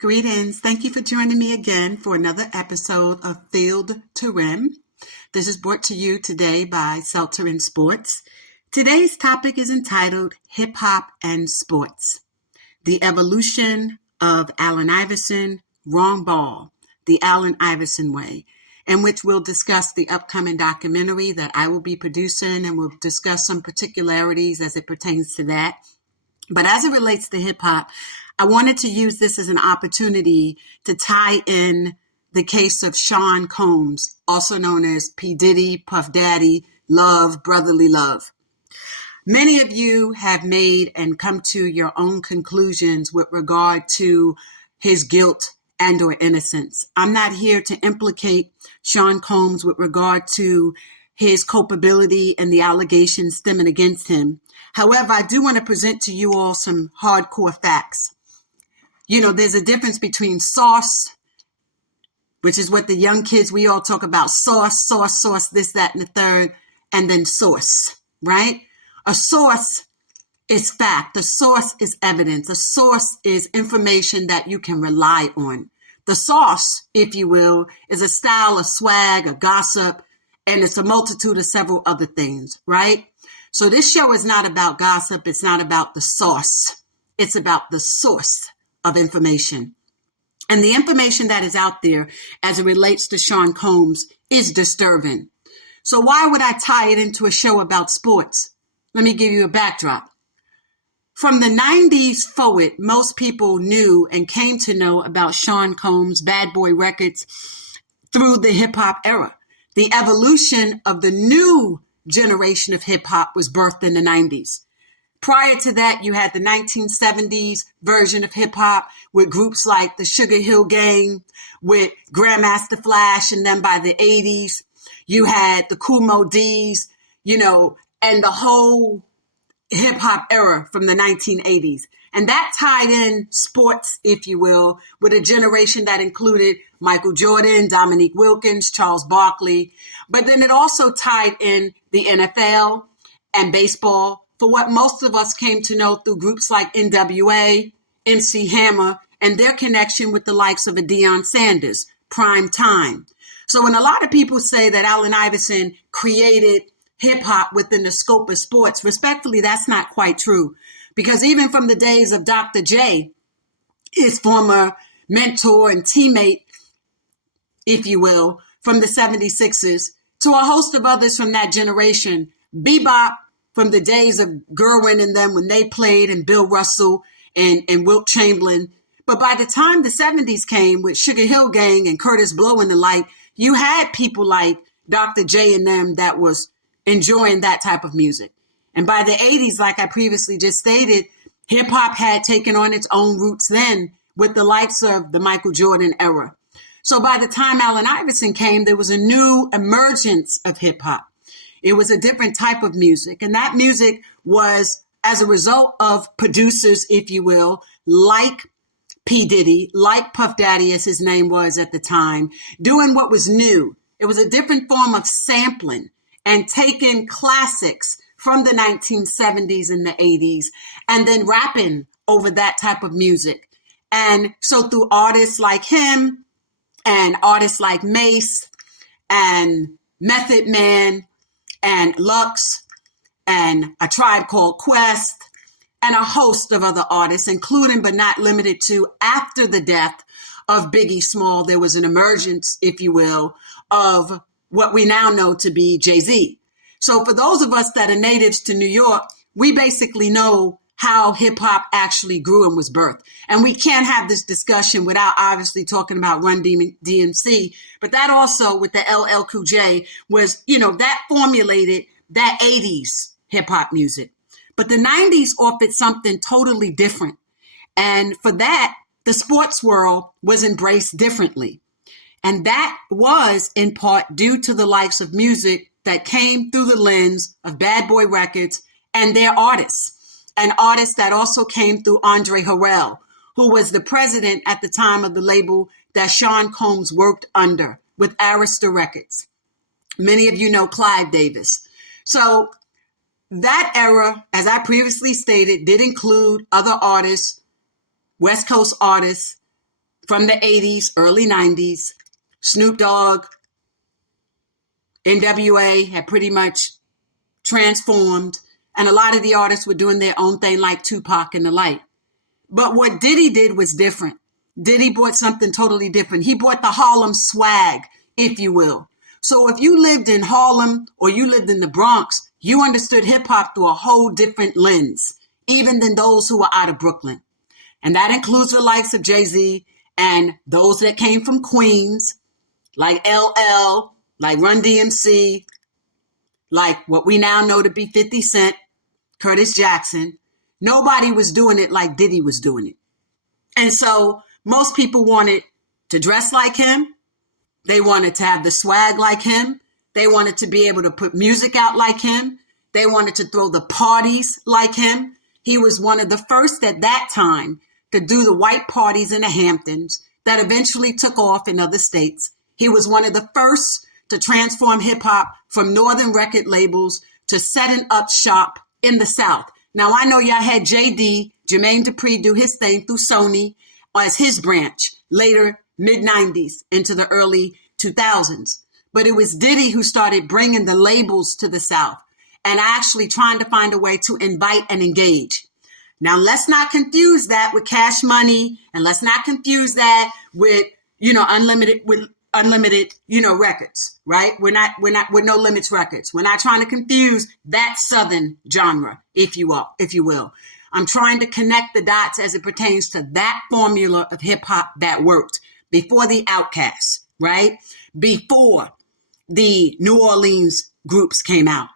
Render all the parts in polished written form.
Greetings. Thank you for joining me again for another episode of Field to Rim. This is brought to you today by Seltzer in Sports. Today's topic is entitled Hip Hop and Sports. The Evolution of Allen Iverson, Wrong Ball, the Allen Iverson Way, in which we'll discuss the upcoming documentary that I will be producing, and we'll discuss some particularities as it pertains to that. But as it relates to hip hop, I wanted to use this as an opportunity to tie in the case of Sean Combs, also known as P. Diddy, Puff Daddy, Love, Brotherly Love. Many of you have made and come to your own conclusions with regard to his guilt and or innocence. I'm not here to implicate Sean Combs with regard to his culpability and the allegations stemming against him. However, I do want to present to you all some hardcore facts. You know, there's a difference between sauce, which is what the young kids, we all talk about, sauce, this, that, and the third, and then source, right? A source is fact. A source is evidence. A source is information that you can rely on. The sauce, if you will, is a style, a swag, a gossip, and it's a multitude of several other things, right? So this show is not about gossip. It's not about the sauce. It's about the source of information. And the information that is out there as it relates to Sean Combs is disturbing. So why would I tie it into a show about sports? Let me give you a backdrop. From the 90s forward, most people knew and came to know about Sean Combs' Bad Boy Records through the hip hop era. The evolution of the new generation of hip hop was birthed in the 90s. Prior to that, you had the 1970s version of hip hop with groups like the Sugar Hill Gang, with Grandmaster Flash, and then by the 80s, you had the Kool Moe Dees, and the whole hip hop era from the 1980s. And that tied in sports, if you will, with a generation that included Michael Jordan, Dominique Wilkins, Charles Barkley. But then it also tied in the NFL and baseball for what most of us came to know through groups like NWA, MC Hammer, and their connection with the likes of a Deion Sanders, Prime Time. So when a lot of people say that Allen Iverson created hip hop within the scope of sports, respectfully, that's not quite true. Because even from the days of Dr. J, his former mentor and teammate, if you will, from the 76ers, to a host of others from that generation, bebop from the days of Gerwin and them when they played, and Bill Russell and Wilt Chamberlain. But by the time the 70s came with Sugar Hill Gang and Curtis Blow and the like, you had people like Dr. J and them that was enjoying that type of music. And by the 80s, like I previously just stated, hip hop had taken on its own roots then with the likes of the Michael Jordan era. So by the time Allen Iverson came, there was a new emergence of hip hop. It was a different type of music. And that music was as a result of producers, if you will, like P. Diddy, like Puff Daddy, as his name was at the time, doing what was new. It was a different form of sampling and taking classics from the 1970s and the 80s and then rapping over that type of music. And so through artists like him and artists like Mace and Method Man and Lux and A Tribe Called Quest and a host of other artists, including but not limited to, after the death of Biggie Small, there was an emergence, if you will, of what we now know to be Jay-Z. So for those of us that are natives to New York, we basically know how hip hop actually grew and was birthed. And we can't have this discussion without obviously talking about Run DMC. But that also with the LL Cool J was, that formulated that 80s hip hop music. But the 90s offered something totally different. And for that, the sports world was embraced differently. And that was in part due to the likes of music that came through the lens of Bad Boy Records and their artists. And artists that also came through Andre Harrell, who was the president at the time of the label that Sean Combs worked under with Arista Records. Many of you know Clive Davis. So that era, as I previously stated, did include other artists, West Coast artists, from the 80s, early 90s. Snoop Dogg, NWA had pretty much transformed, and a lot of the artists were doing their own thing like Tupac and the like. But what Diddy did was different. Diddy brought something totally different. He brought the Harlem swag, if you will. So if you lived in Harlem or you lived in the Bronx, you understood hip hop through a whole different lens, even than those who were out of Brooklyn. And that includes the likes of Jay-Z and those that came from Queens, like LL, like Run DMC, like what we now know to be 50 Cent, Curtis Jackson. Nobody was doing it like Diddy was doing it. And so most people wanted to dress like him. They wanted to have the swag like him. They wanted to be able to put music out like him. They wanted to throw the parties like him. He was one of the first at that time to do the white parties in the Hamptons that eventually took off in other states. He was one of the first to transform hip hop from northern record labels to setting up shop in the South. Now, I know y'all had JD, Jermaine Dupri, do his thing through Sony as his branch later, mid-90s into the early 2000s. But it was Diddy who started bringing the labels to the South and actually trying to find a way to invite and engage. Now, let's not confuse that with Cash Money, and let's not confuse that with, unlimited records, right? We're not with No Limits Records. We're not trying to confuse that Southern genre, if you will. I'm trying to connect the dots as it pertains to that formula of hip hop that worked before the Outkast, right? Before the New Orleans groups came out.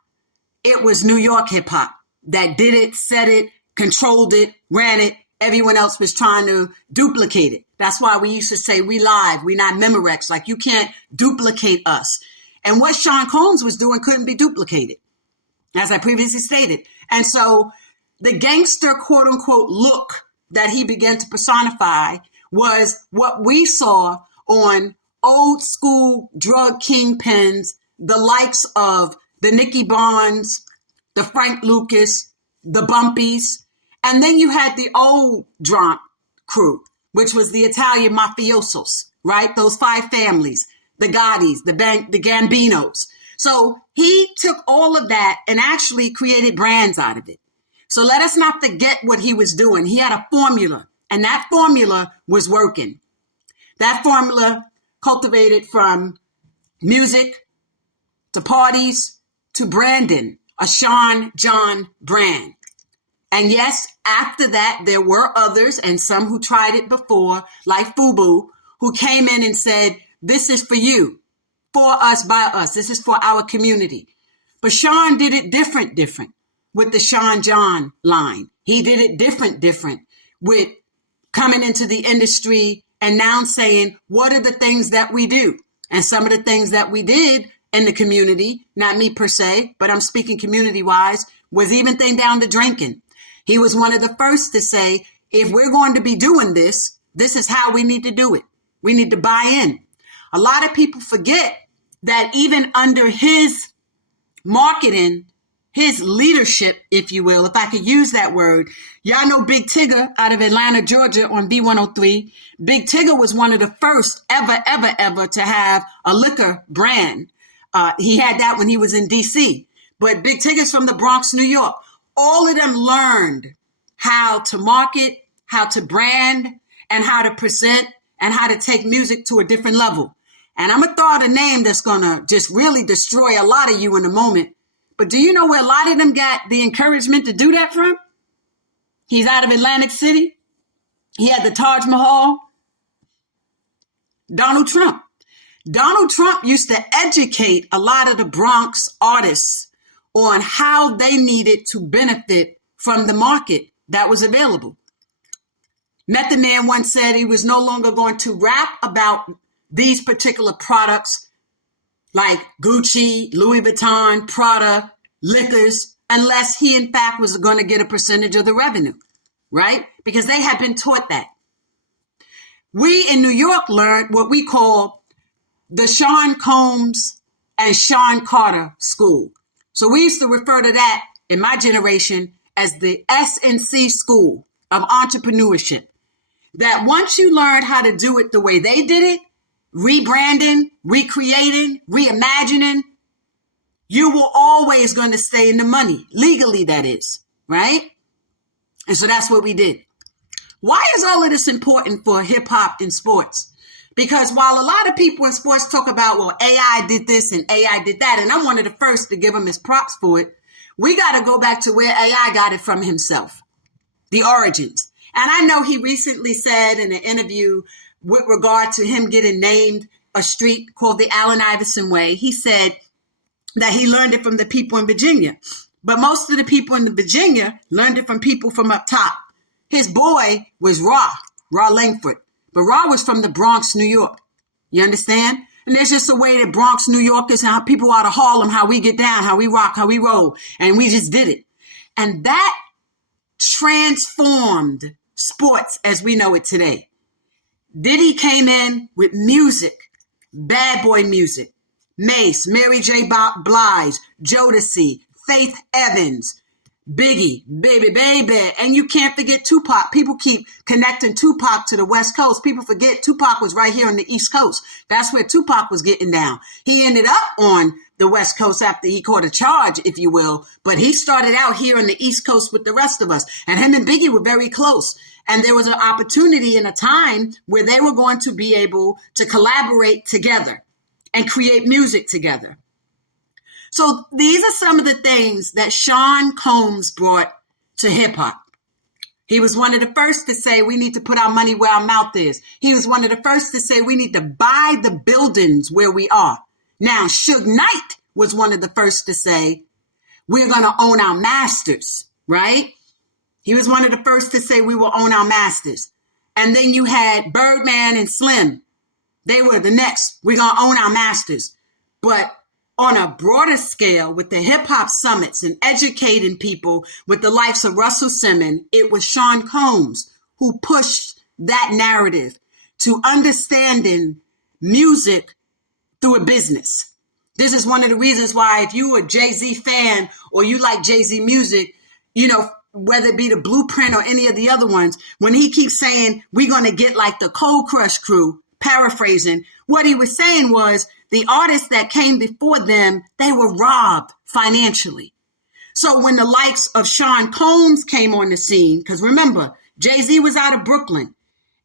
It was New York hip hop that did it, said it, controlled it, ran it. Everyone else was trying to duplicate it. That's why we used to say we live, we not Memorex. Like you can't duplicate us. And what Sean Combs was doing couldn't be duplicated, as I previously stated. And so the gangster, quote unquote, look that he began to personify was what we saw on old school drug kingpins, the likes of the Nicky Barnes, the Frank Lucas, the Bumpies. And then you had the old drunk crew, which was the Italian mafiosos, right? Those five families, the Gottis, the Gambinos. So he took all of that and actually created brands out of it. So let us not forget what he was doing. He had a formula, and that formula was working. That formula cultivated from music to parties to branding, a Sean John brand. And yes, after that, there were others and some who tried it before, like FUBU, who came in and said, this is for you, for us, by us. This is for our community. But Sean did it different with the Sean John line. He did it different with coming into the industry and now saying, what are the things that we do? And some of the things that we did in the community, not me per se, but I'm speaking community-wise, was even thing down to drinking. He was one of the first to say, if we're going to be doing this, this is how we need to do it. We need to buy in. A lot of people forget that even under his marketing, his leadership, if you will, if I could use that word, y'all know Big Tigger out of Atlanta, Georgia on B103. Big Tigger was one of the first ever to have a liquor brand. He had that when he was in DC, but Big Tigger's from the Bronx, New York. All of them learned how to market, how to brand, and how to present, and how to take music to a different level. And I'm going to throw out a name that's going to just really destroy a lot of you in a moment. But do you know where a lot of them got the encouragement to do that from? He's out of Atlantic City. He had the Taj Mahal. Donald Trump. Donald Trump used to educate a lot of the Bronx artists on how they needed to benefit from the market that was available. Method Man once said he was no longer going to rap about these particular products like Gucci, Louis Vuitton, Prada, liquors, unless he in fact was going to get a percentage of the revenue, right? Because they had been taught that. We in New York learned what we call the Sean Combs and Sean Carter School. So we used to refer to that in my generation as the S&C School of Entrepreneurship. that once you learned how to do it the way they did it, rebranding, recreating, reimagining, you were always going to stay in the money, legally that is, right? And so that's what we did. Why is all of this important for hip hop and sports? Because while a lot of people in sports talk about, well, AI did this and AI did that, and I'm one of the first to give him his props for it, we got to go back to where AI got it from himself, the origins. And I know he recently said in an interview with regard to him getting named a street called the Allen Iverson Way, he said that he learned it from the people in Virginia. But most of the people in Virginia learned it from people from up top. His boy was Raw Langford. But Raw was from the Bronx, New York. You understand? And there's just a way that Bronx, New Yorkers, and how people out of Harlem, how we get down, how we rock, how we roll. And we just did it. And that transformed sports as we know it today. Diddy came in with music, bad boy music. Mace, Mary J. Blige, Jodeci, Faith Evans, Biggie, baby. And you can't forget Tupac. People keep connecting Tupac to the West Coast. People forget Tupac was right here on the East Coast. That's where Tupac was getting down. He ended up on the West Coast after he caught a charge, if you will. But he started out here on the East Coast with the rest of us. And him and Biggie were very close. And there was an opportunity in a time where they were going to be able to collaborate together and create music together. So these are some of the things that Sean Combs brought to hip hop. He was one of the first to say we need to put our money where our mouth is. He was one of the first to say we need to buy the buildings where we are. Now, Suge Knight was one of the first to say we're going to own our masters, right? He was one of the first to say we will own our masters. And then you had Birdman and Slim. They were the next. We're going to own our masters. But on a broader scale, with the hip hop summits and educating people with the likes of Russell Simmons, it was Sean Combs who pushed that narrative to understanding music through a business. This is one of the reasons why if you are a Jay-Z fan or you like Jay-Z music, you know, whether it be the Blueprint or any of the other ones, when he keeps saying we're going to get like the Cold Crush crew, paraphrasing, what he was saying was the artists that came before them, they were robbed financially. So when the likes of Sean Combs came on the scene, because remember, Jay-Z was out of Brooklyn.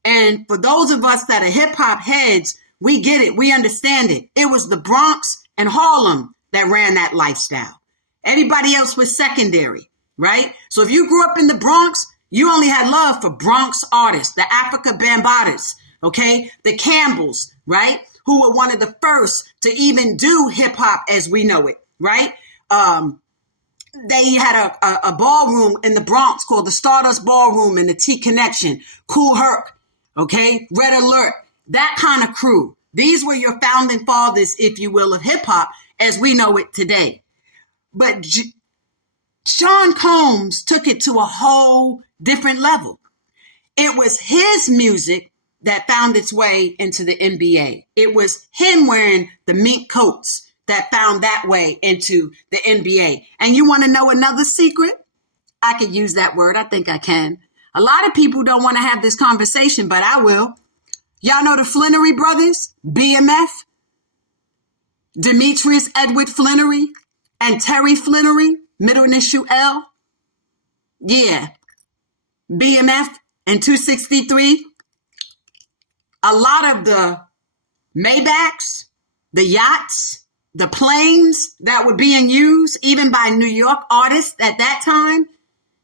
And for those of us that are hip hop heads, we get it. We understand it. It was the Bronx and Harlem that ran that lifestyle. Everybody else was secondary, right? So if you grew up in the Bronx, you only had love for Bronx artists, the Africa Bambatas, okay? The Campbells, right? Who were one of the first to even do hip hop as we know it, right? They had a ballroom in the Bronx called the Stardust Ballroom and the T Connection, Kool Herc, okay? Red Alert, that kind of crew. These were your founding fathers, if you will, of hip hop as we know it today. But Sean Combs took it to a whole different level. It was his music that found its way into the NBA. It was him wearing the mink coats that found that way into the NBA. And you want to know another secret? I could use that word. I think I can. A lot of people don't want to have this conversation, but I will. Y'all know the Flannery brothers, BMF, Demetrius Edward Flannery, and Terry Flannery, middle initial L? Yeah. BMF and 263. A lot of the Maybachs, the yachts, the planes that were being used, even by New York artists at that time,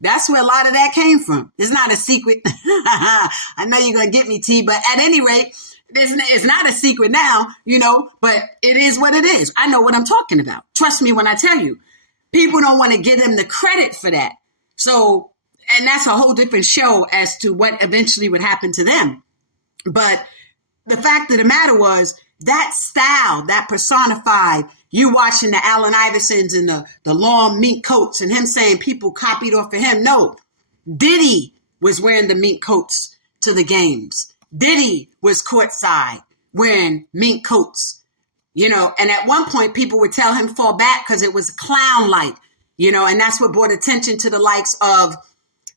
that's where a lot of that came from. It's not a secret. I know you're going to get me, T, but at any rate, it's not a secret now, you know, but it is what it is. I know what I'm talking about. Trust me when I tell you. People don't want to give them the credit for that. So, and that's a whole different show as to what eventually would happen to them. But the fact of the matter was that style, that personified, you watching the Allen Iversons and the long mink coats and him saying people copied off of him. No, Diddy was wearing the mink coats to the games. Diddy was courtside wearing mink coats, you know, and at one point people would tell him fall back because it was clown-like, you know, and that's what brought attention to the likes of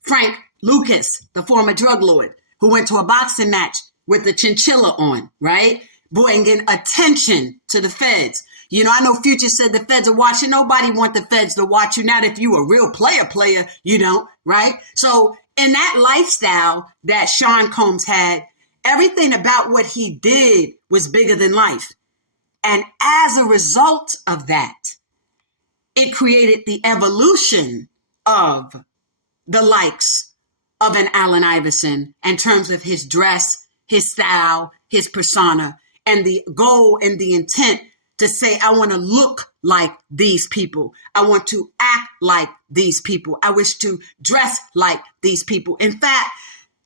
Frank Lucas, the former drug lord. who went to a boxing match with the chinchilla on, right? Bringing attention to the feds. You know, I know Future said the feds are watching. Nobody want the feds to watch you. Not if you a real player, you don't, right? So in that lifestyle that Sean Combs had, everything about what he did was bigger than life. And as a result of that, it created the evolution of the likes of an Allen Iverson in terms of his dress, his style, his persona, and the goal and the intent to say, I want to look like these people. I want to act like these people. I wish to dress like these people. In fact,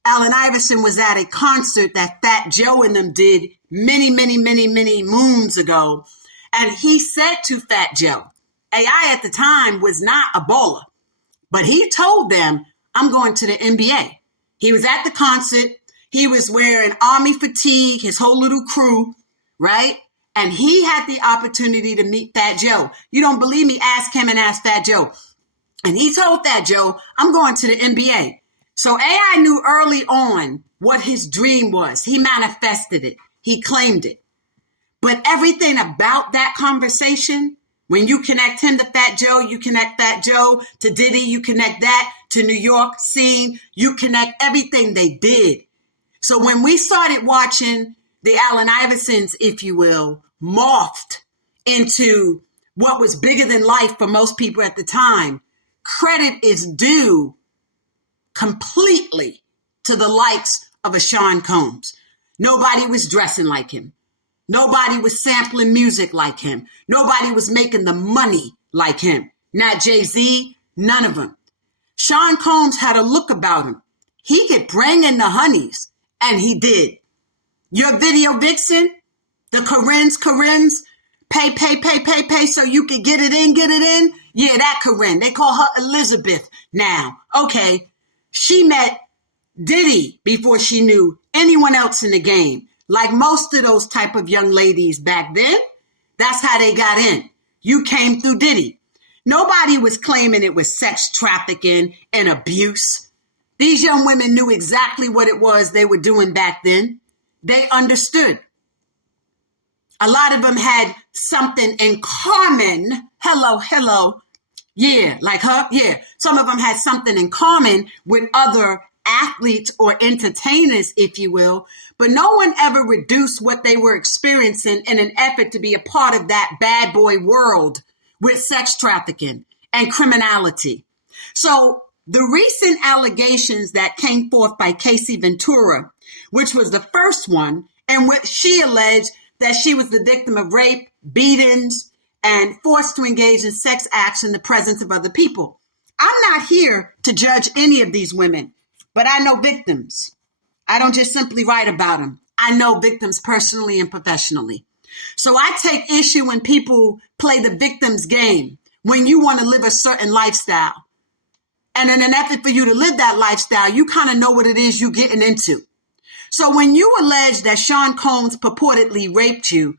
Allen Iverson was at a concert that Fat Joe and them did many moons ago. And he said to Fat Joe, AI at the time was not a baller, but he told them, I'm going to the NBA. He was at the concert. He was wearing army fatigue, his whole little crew, right? And he had the opportunity to meet Fat Joe. You don't believe me? Ask him and ask Fat Joe. And he told Fat Joe, I'm going to the NBA. So AI knew early on what his dream was. He manifested it. He claimed it. But everything about that conversation, when you connect him to Fat Joe, you connect Fat Joe to Diddy, you connect that to New York scene, you connect everything they did. So when we started watching the Allen Iversons, if you will, morphed into what was bigger than life for most people at the time, credit is due completely to the likes of a Sean Combs. Nobody was dressing like him. Nobody was sampling music like him. Nobody was making the money like him. Not Jay-Z, none of them. Sean Combs had a look about him. He could bring in the honeys, and he did. Your video vixen, the Corinne's, pay so you can get it in. Yeah, that Corinne. They call her Elizabeth now. Okay. She met Diddy before she knew anyone else in the game. Like most of those type of young ladies back then, that's how they got in. You came through Diddy. Nobody was claiming it was sex trafficking and abuse. These young women knew exactly what it was they were doing back then. They understood. A lot of them had something in common. Hello. Yeah, like her. Yeah. Some of them had something in common with other athletes or entertainers, if you will. But no one ever reduced what they were experiencing in an effort to be a part of that bad boy world with sex trafficking and criminality. So the recent allegations that came forth by Casey Ventura, which was the first one, in which she alleged that she was the victim of rape, beatings, and forced to engage in sex acts in the presence of other people. I'm not here to judge any of these women, but I know victims. I don't just simply write about them. I know victims personally and professionally. So I take issue when people play the victim's game, when you want to live a certain lifestyle. And in an effort for you to live that lifestyle, you kind of know what it is you're getting into. So when you allege that Sean Combs purportedly raped you,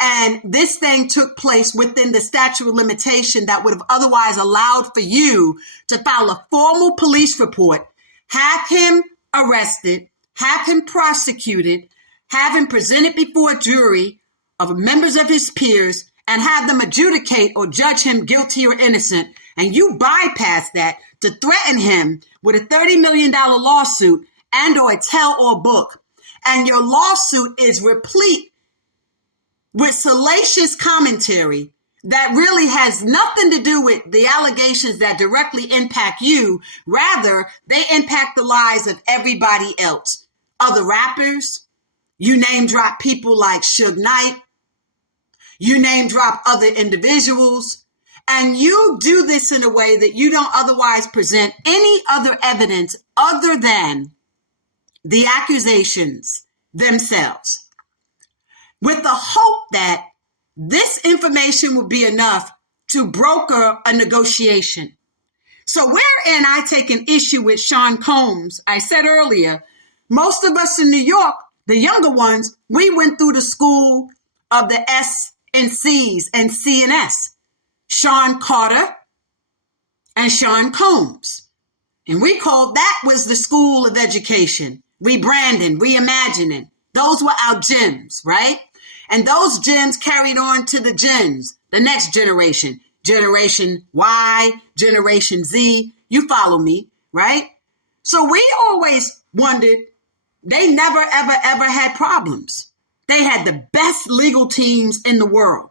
and this thing took place within the statute of limitation that would have otherwise allowed for you to file a formal police report, have him arrested, have him prosecuted, have him presented before a jury of members of his peers, and have them adjudicate or judge him guilty or innocent, and you bypass that to threaten him with a $30 million lawsuit and or a tell-all book, and your lawsuit is replete with salacious commentary that really has nothing to do with the allegations that directly impact you. Rather, they impact the lives of everybody else. Other rappers, you name drop people like Suge Knight, you name drop other individuals, and you do this in a way that you don't otherwise present any other evidence other than the accusations themselves, with the hope that this information will be enough to broker a negotiation. So wherein I take an issue with Sean Combs, I said earlier, most of us in New York, the younger ones, we went through the school of the S and C's and C&S, Sean Carter and Sean Combs. And we called that was the school of education. rebranding, reimagining. Those were our gems, right? And those gems carried on to the gens, the next generation, Generation Y, Generation Z. You follow me, right? So we always wondered, they never, ever, ever had problems. They had the best legal teams in the world.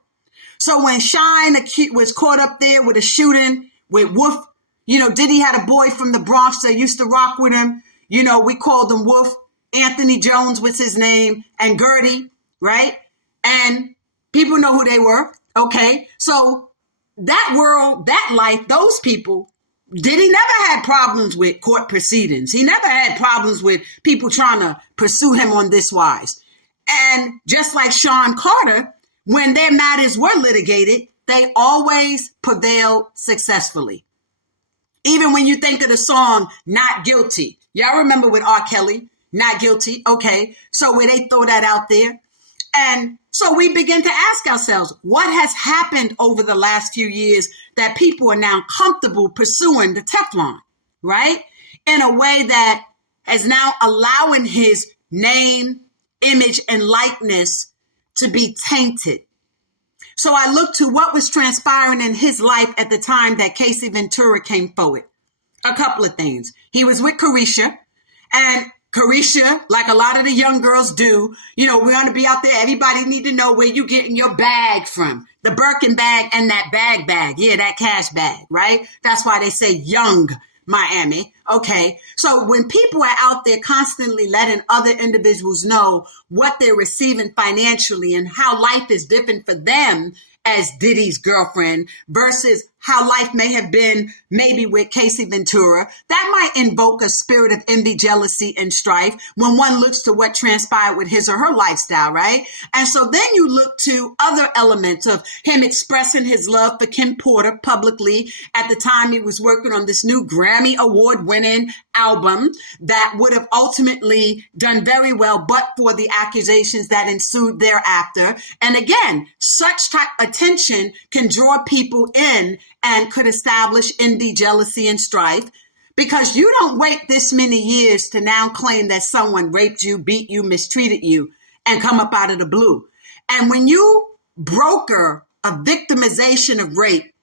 So when Shine was caught up there with a shooting with Wolf, Diddy had a boy from the Bronx that used to rock with him. We called him Wolf. Anthony Jones was his name, and Gertie, right? And people know who they were. Okay. So that world, that life, those people, Diddy never had problems with court proceedings. He never had problems with people trying to pursue him on this wise. And just like Sean Carter, when their matters were litigated, they always prevailed successfully. Even when you think of the song, Not Guilty. Y'all remember with R. Kelly, Not Guilty. Okay. So where they throw that out there. And so we begin to ask ourselves, what has happened over the last few years that people are now comfortable pursuing the Teflon, right? In a way that is now allowing his name, image, and likeness to be tainted. So I looked to what was transpiring in his life at the time that Casey Ventura came forward. A couple of things. He was with Carisha, and Carisha, like a lot of the young girls do, we're going to be out there. Everybody need to know where you getting your bag from. The Birkin bag and that bag. Yeah, that cash bag, right? That's why they say young Miami. Okay. So when people are out there constantly letting other individuals know what they're receiving financially and how life is different for them as Diddy's girlfriend versus how life may have been maybe with Casey Ventura, that might invoke a spirit of envy, jealousy, and strife when one looks to what transpired with his or her lifestyle, right? And so then you look to other elements of him expressing his love for Kim Porter publicly. At the time, he was working on this new Grammy Award-winning album that would have ultimately done very well, but for the accusations that ensued thereafter. And again, such type attention can draw people in and could establish envy, jealousy, and strife, because you don't wait this many years to now claim that someone raped you, beat you, mistreated you, and come up out of the blue. And when you broker a victimization of rape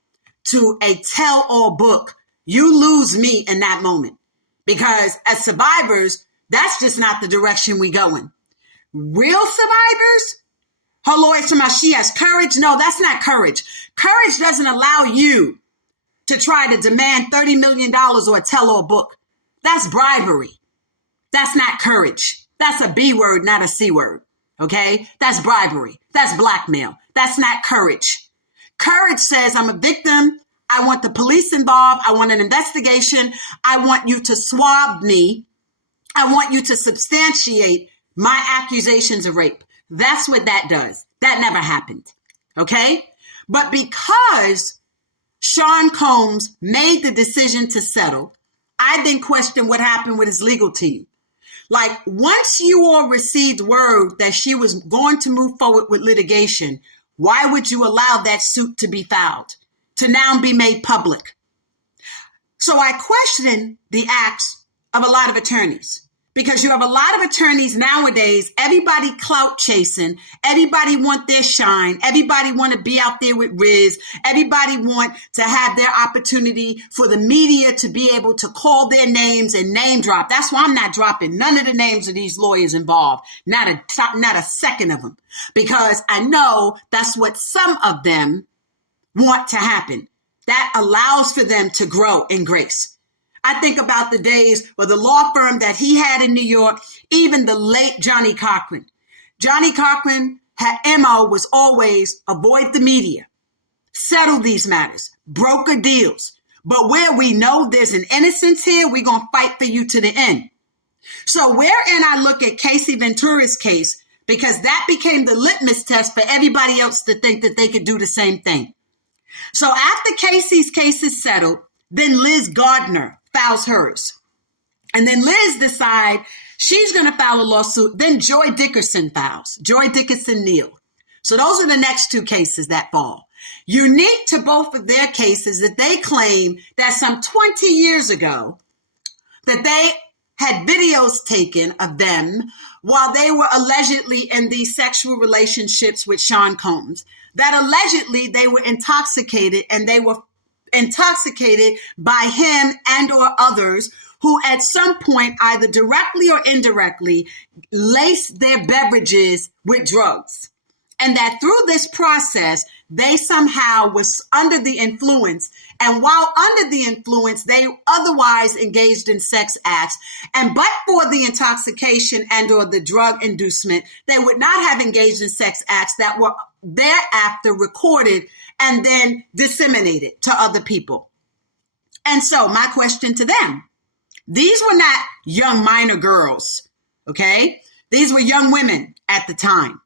to a tell-all book, you lose me in that moment, because as survivors, that's just not the direction we go in. Real survivors, her lawyer to she has courage. No, that's not courage. Courage doesn't allow you to try to demand $30 million or a tell-all book. That's bribery. That's not courage. That's a B word, not a C word. Okay? That's bribery. That's blackmail. That's not courage. Courage says, I'm a victim. I want the police involved. I want an investigation. I want you to swab me. I want you to substantiate my accusations of rape. That's what that does. That never happened. Okay? But because Sean Combs made the decision to settle, I then questioned what happened with his legal team. Like, once you all received word that she was going to move forward with litigation, why would you allow that suit to be filed, to now be made public? So I question the acts of a lot of attorneys. Because you have a lot of attorneys nowadays, everybody clout chasing, everybody want their shine, everybody want to be out there with Riz, everybody want to have their opportunity for the media to be able to call their names and name drop. That's why I'm not dropping none of the names of these lawyers involved, not a second of them, because I know that's what some of them want to happen. That allows for them to grow in grace. I think about the days where the law firm that he had in New York, even the late Johnny Cochran. Johnny Cochran had MO was always avoid the media, settle these matters, broker deals. But where we know there's an innocence here, we're going to fight for you to the end. So wherein I look at Casey Ventura's case, because that became the litmus test for everybody else to think that they could do the same thing. So after Casey's case is settled, then Liza Gardner files hers. And then Liz decides she's going to file a lawsuit. Then Joi Dickerson files, Joi Dickerson-Neal. So those are the next two cases that fall. Unique to both of their cases that they claim that some 20 years ago that they had videos taken of them while they were allegedly in these sexual relationships with Sean Combs, that allegedly they were intoxicated, and they were intoxicated by him and or others who at some point, either directly or indirectly, laced their beverages with drugs. And that through this process, they somehow was under the influence. And while under the influence, they otherwise engaged in sex acts. And but for the intoxication and or the drug inducement, they would not have engaged in sex acts that were thereafter recorded and then disseminated to other people. And so my question to them, these were not young minor girls, okay? These were young women at the time.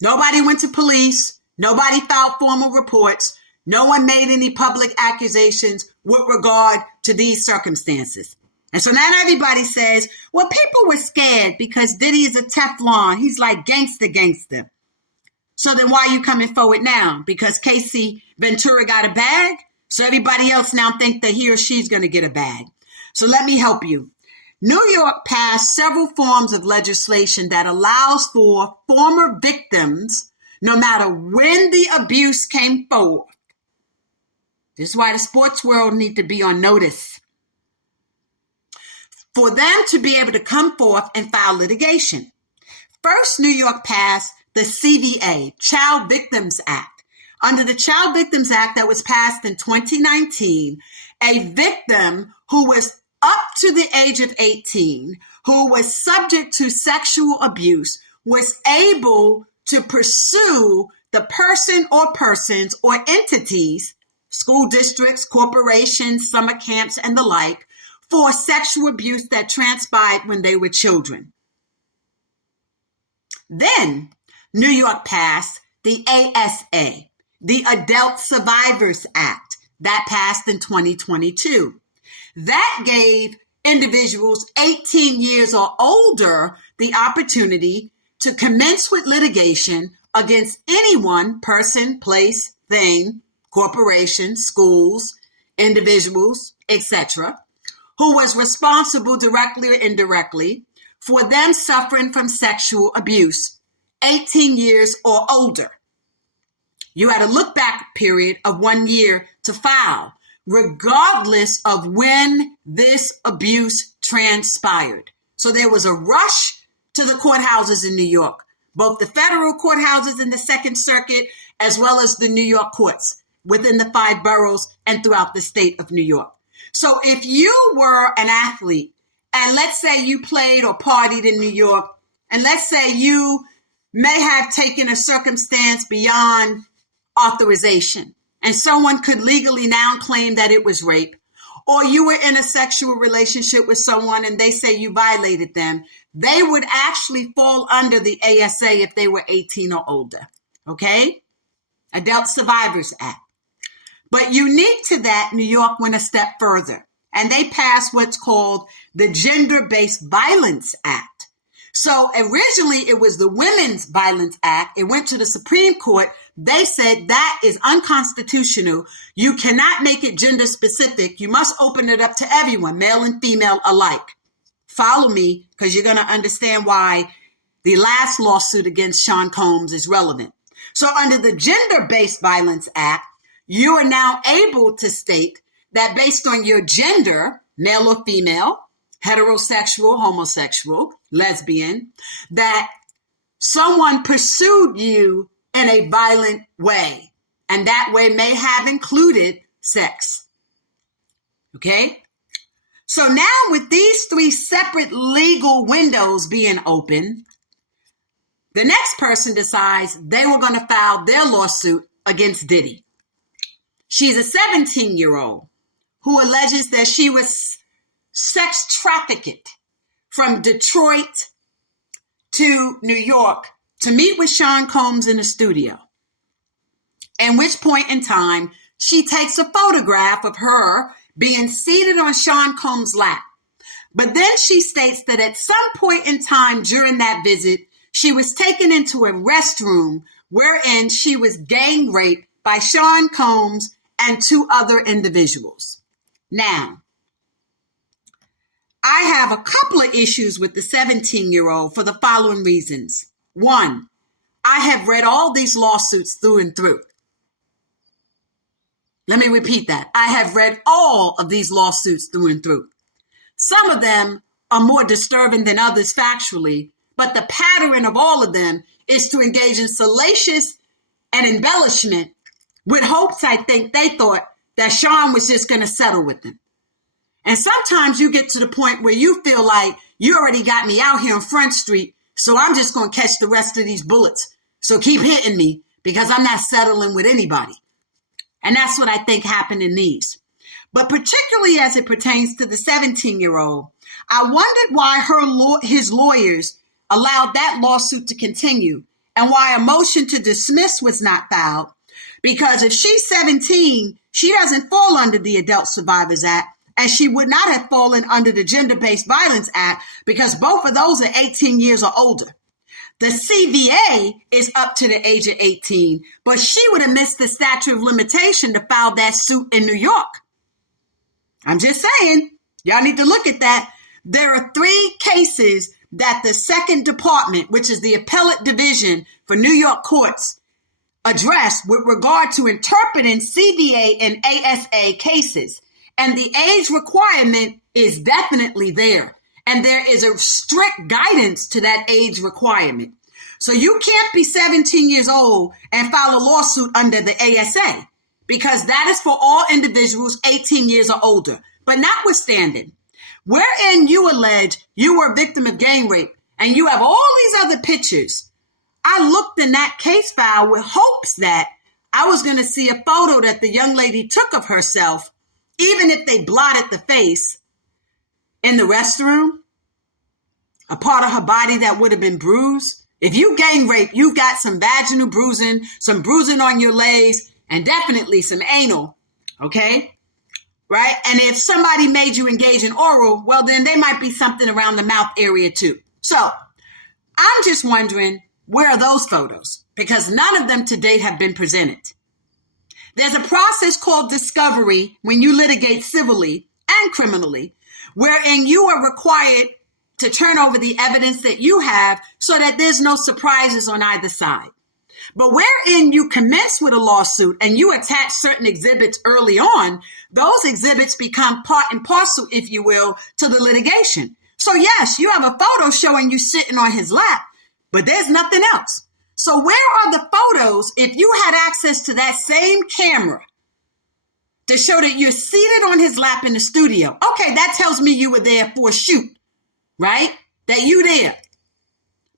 Nobody went to police. Nobody filed formal reports. No one made any public accusations with regard to these circumstances. And so now everybody says, well, people were scared because Diddy is a Teflon. He's like gangster. So then why are you coming forward now? Because Casey Ventura got a bag? So everybody else now think that he or she's going to get a bag. So let me help you. New York passed several forms of legislation that allows for former victims, no matter when the abuse came forward. This is why the sports world need to be on notice. For them to be able to come forth and file litigation. First, New York passed the CVA, Child Victims Act. Under the Child Victims Act that was passed in 2019, a victim who was up to the age of 18, who was subject to sexual abuse, was able to pursue the person or persons or entities, school districts, corporations, summer camps, and the like, for sexual abuse that transpired when they were children. Then, New York passed the ASA, the Adult Survivors Act, that passed in 2022. That gave individuals 18 years or older the opportunity to commence with litigation against anyone, person, place, thing, corporation, schools, individuals, etc., who was responsible directly or indirectly for them suffering from sexual abuse, 18 years or older. You had a look back period of 1 year to file, regardless of when this abuse transpired. So there was a rush to the courthouses in New York, both the federal courthouses in the Second Circuit, as well as the New York courts within the 5 boroughs and throughout the state of New York. So if you were an athlete, and let's say you played or partied in New York, and let's say you may have taken a circumstance beyond authorization, and someone could legally now claim that it was rape, or you were in a sexual relationship with someone and they say you violated them, they would actually fall under the ASA if they were 18 or older, okay? Adult Survivors Act. But unique to that, New York went a step further, and they passed what's called the Gender-Based Violence Act. So originally it was the Women's Violence Act. It went to the Supreme Court. They said that is unconstitutional. You cannot make it gender specific. You must open it up to everyone, male and female alike. Follow me, because you're going to understand why the last lawsuit against Sean Combs is relevant. So under the Gender-Based Violence Act, you are now able to state that based on your gender, male or female, heterosexual, homosexual, lesbian, that someone pursued you in a violent way, and that way may have included sex. Okay? So now with these 3 separate legal windows being open, the next person decides they were going to file their lawsuit against Diddy. She's a 17-year-old who alleges that she was sex trafficked from Detroit to New York to meet with Sean Combs in the studio. At which point in time, she takes a photograph of her being seated on Sean Combs' lap. But then she states that at some point in time during that visit, she was taken into a restroom wherein she was gang raped by Sean Combs and 2 other individuals. Now, I have a couple of issues with the 17-year-old for the following reasons. One, I have read all these lawsuits through and through. Let me repeat that. I have read all of these lawsuits through and through. Some of them are more disturbing than others factually, but the pattern of all of them is to engage in salacious and embellishment with hopes, I think, they thought that Sean was just going to settle with them. And sometimes you get to the point where you feel like you already got me out here on Front Street, so I'm just going to catch the rest of these bullets. So keep hitting me because I'm not settling with anybody. And that's what I think happened in these. But particularly as it pertains to the 17-year-old, I wondered why his lawyers allowed that lawsuit to continue and why a motion to dismiss was not filed. Because if she's 17, she doesn't fall under the Adult Survivors Act, and she would not have fallen under the Gender-Based Violence Act because both of those are 18 years or older. The CVA is up to the age of 18, but she would have missed the statute of limitation to file that suit in New York. I'm just saying, y'all need to look at that. There are 3 cases that the second department, which is the appellate division for New York courts, addressed with regard to interpreting CVA and ASA cases. And the age requirement is definitely there. And there is a strict guidance to that age requirement. So you can't be 17 years old and file a lawsuit under the ASA because that is for all individuals 18 years or older. But notwithstanding, wherein you allege you were a victim of gang rape and you have all these other pictures, I looked in that case file with hopes that I was going to see a photo that the young lady took of herself, even if they blotted the face in the restroom, a part of her body that would have been bruised. If you gang rape, you got some vaginal bruising, some bruising on your legs, and definitely some anal, okay? Right? And if somebody made you engage in oral, well, then they might be something around the mouth area too. So I'm just wondering, where are those photos? Because none of them to date have been presented. There's a process called discovery when you litigate civilly and criminally, wherein you are required to turn over the evidence that you have so that there's no surprises on either side. But wherein you commence with a lawsuit and you attach certain exhibits early on, those exhibits become part and parcel, if you will, to the litigation. So yes, you have a photo showing you sitting on his lap, but there's nothing else. So where are the photos if you had access to that same camera to show that you're seated on his lap in the studio? Okay, that tells me you were there for a shoot, right? That you there.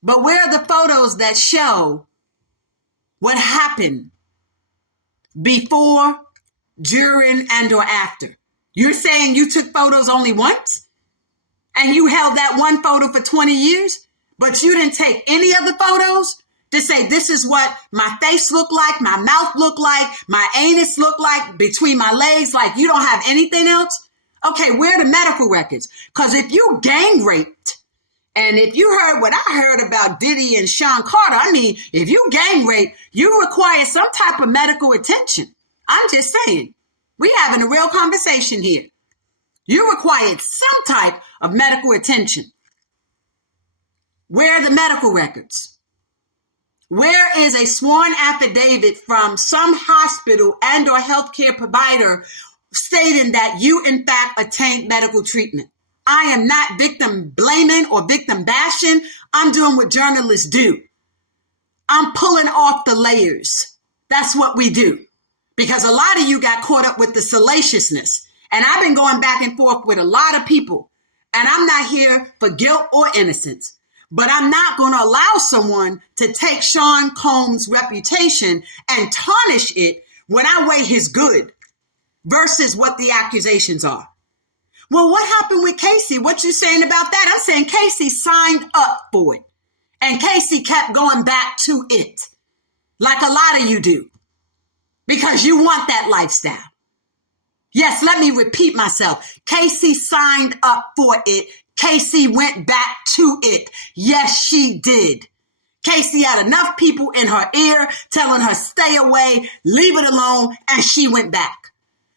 But where are the photos that show what happened before, during, and or after? You're saying you took photos only once? And you held that one photo for 20 years? But you didn't take any other photos to say this is what my face looked like, my mouth looked like, my anus looked like, between my legs, like you don't have anything else? Okay, where are the medical records? Because if you gang raped, and if you heard what I heard about Diddy and Sean Carter, I mean, if you gang rape, you require some type of medical attention. I'm just saying, we having a real conversation here. You required some type of medical attention. Where are the medical records? Where is a sworn affidavit from some hospital and or healthcare provider stating that you, in fact, attained medical treatment? I am not victim blaming or victim bashing. I'm doing what journalists do. I'm pulling off the layers. That's what we do. Because a lot of you got caught up with the salaciousness. And I've been going back and forth with a lot of people. And I'm not here for guilt or innocence. But I'm not going to allow someone to take Sean Combs' reputation and tarnish it when I weigh his good versus what the accusations are. Well, what happened with Casey? What you saying about that? I'm saying Casey signed up for it. And Casey kept going back to it. Like a lot of you do. Because you want that lifestyle. Yes, let me repeat myself. Casey signed up for it. Casey went back to it. Yes, she did. Casey had enough people in her ear telling her, stay away, leave it alone, and she went back.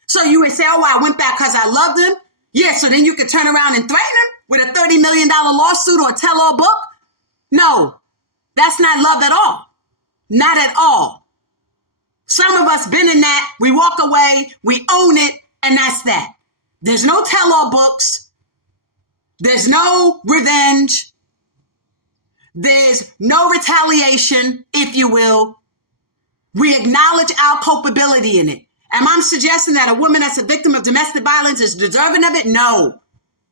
So you would say, oh, I went back because I loved him? Yeah, so then you could turn around and threaten him with a $30 million lawsuit or a tell-all book? No, that's not love at all. Not at all. Some of us been in that. We walk away, we own it, and that's that. There's no tell-all books. There's no revenge. There's no retaliation, if you will. We acknowledge our culpability in it. Am I suggesting that a woman that's a victim of domestic violence is deserving of it? No.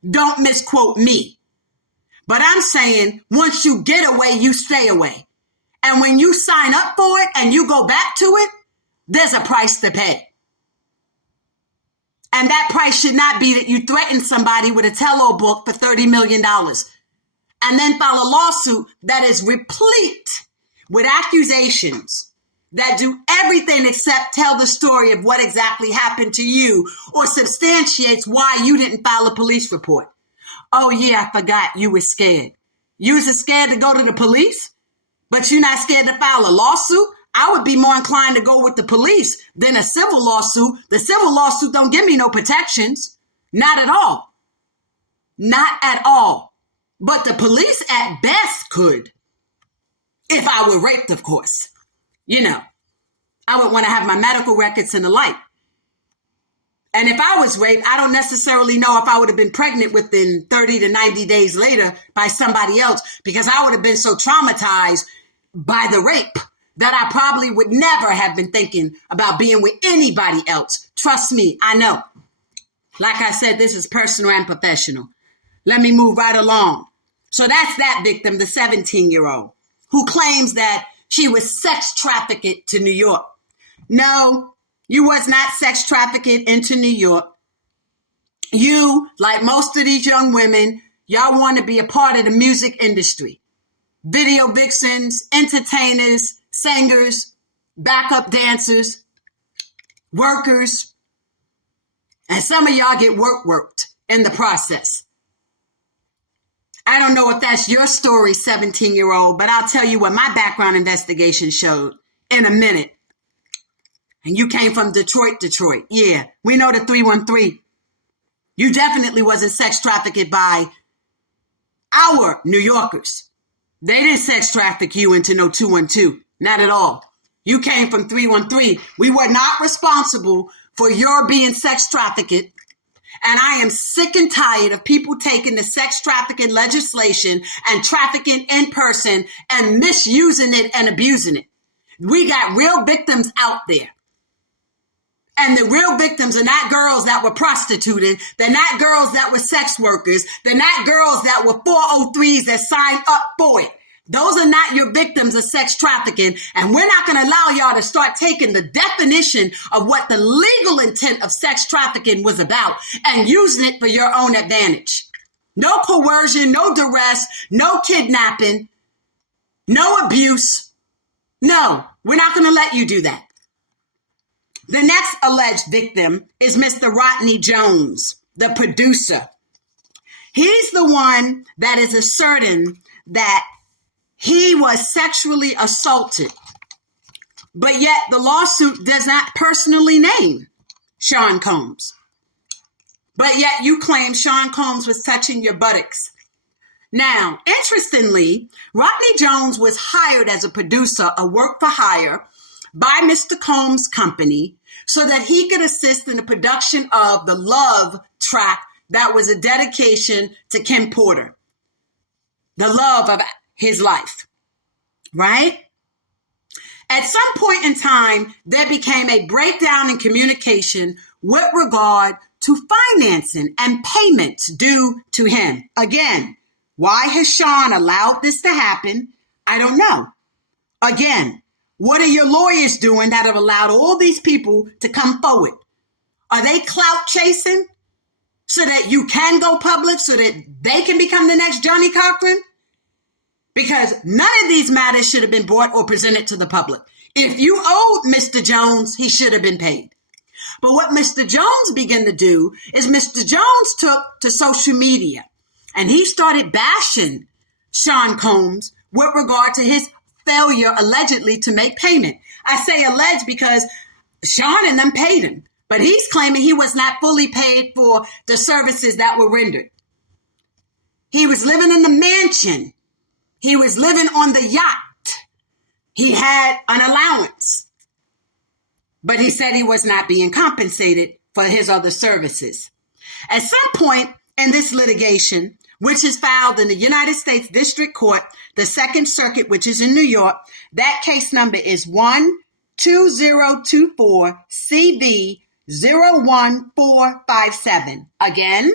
Don't misquote me. But I'm saying once you get away, you stay away. And when you sign up for it and you go back to it, there's a price to pay. And that price should not be that you threaten somebody with a tell-all book for $30 million and then file a lawsuit that is replete with accusations that do everything except tell the story of what exactly happened to you or substantiates why you didn't file a police report. Oh, yeah, I forgot you were scared. You was scared to go to the police, but you're not scared to file a lawsuit? I would be more inclined to go with the police than a civil lawsuit. The civil lawsuit don't give me no protections. Not at all. Not at all. But the police at best could. If I were raped, of course. You know, I would want to have my medical records and the like. And if I was raped, I don't necessarily know if I would have been pregnant within 30 to 90 days later by somebody else, because I would have been so traumatized by the rape that I probably would never have been thinking about being with anybody else. Trust me, I know. Like I said, this is personal and professional. Let me move right along. So that's that victim, the 17-year-old, who claims that she was sex trafficked to New York. No, you was not sex trafficked into New York. You, like most of these young women, y'all want to be a part of the music industry. Video vixens, entertainers, singers, backup dancers, workers, and some of y'all get worked in the process. I don't know if that's your story, 17-year-old, but I'll tell you what my background investigation showed in a minute. And you came from Detroit. Yeah, we know the 313. You definitely wasn't sex trafficked by our New Yorkers. They didn't sex traffic you into no 212. Not at all. You came from 313. We were not responsible for your being sex trafficked. And I am sick and tired of people taking the sex trafficking legislation and trafficking in person and misusing it and abusing it. We got real victims out there. And the real victims are not girls that were prostituted. They're not girls that were sex workers. They're not girls that were 403s that signed up for it. Those are not your victims of sex trafficking. And we're not going to allow y'all to start taking the definition of what the legal intent of sex trafficking was about and using it for your own advantage. No coercion, no duress, no kidnapping, no abuse. No, we're not going to let you do that. The next alleged victim is Mr. Rodney Jones, the producer. He's the one that is asserting that he was sexually assaulted, but yet the lawsuit does not personally name Sean Combs. But yet you claim Sean Combs was touching your buttocks. Now, interestingly, Rodney Jones was hired as a producer, a work for hire, by Mr. Combs' company so that he could assist in the production of the Love track that was a dedication to Kim Porter, the love of his life, right? At some point in time, there became a breakdown in communication with regard to financing and payments due to him. Again, why has Sean allowed this to happen? I don't know. Again, what are your lawyers doing that have allowed all these people to come forward? Are they clout chasing so that you can go public, so that they can become the next Johnny Cochran? Because none of these matters should have been brought or presented to the public. If you owed Mr. Jones, he should have been paid. But what Mr. Jones began to do is Mr. Jones took to social media and he started bashing Sean Combs with regard to his failure allegedly to make payment. I say alleged because Sean and them paid him. But he's claiming he was not fully paid for the services that were rendered. He was living in the mansion. He was living on the yacht. He had an allowance. But he said he was not being compensated for his other services. At some point in this litigation, which is filed in the United States District Court, the Second Circuit, which is in New York, that case number is 12024 CV 01457. Again,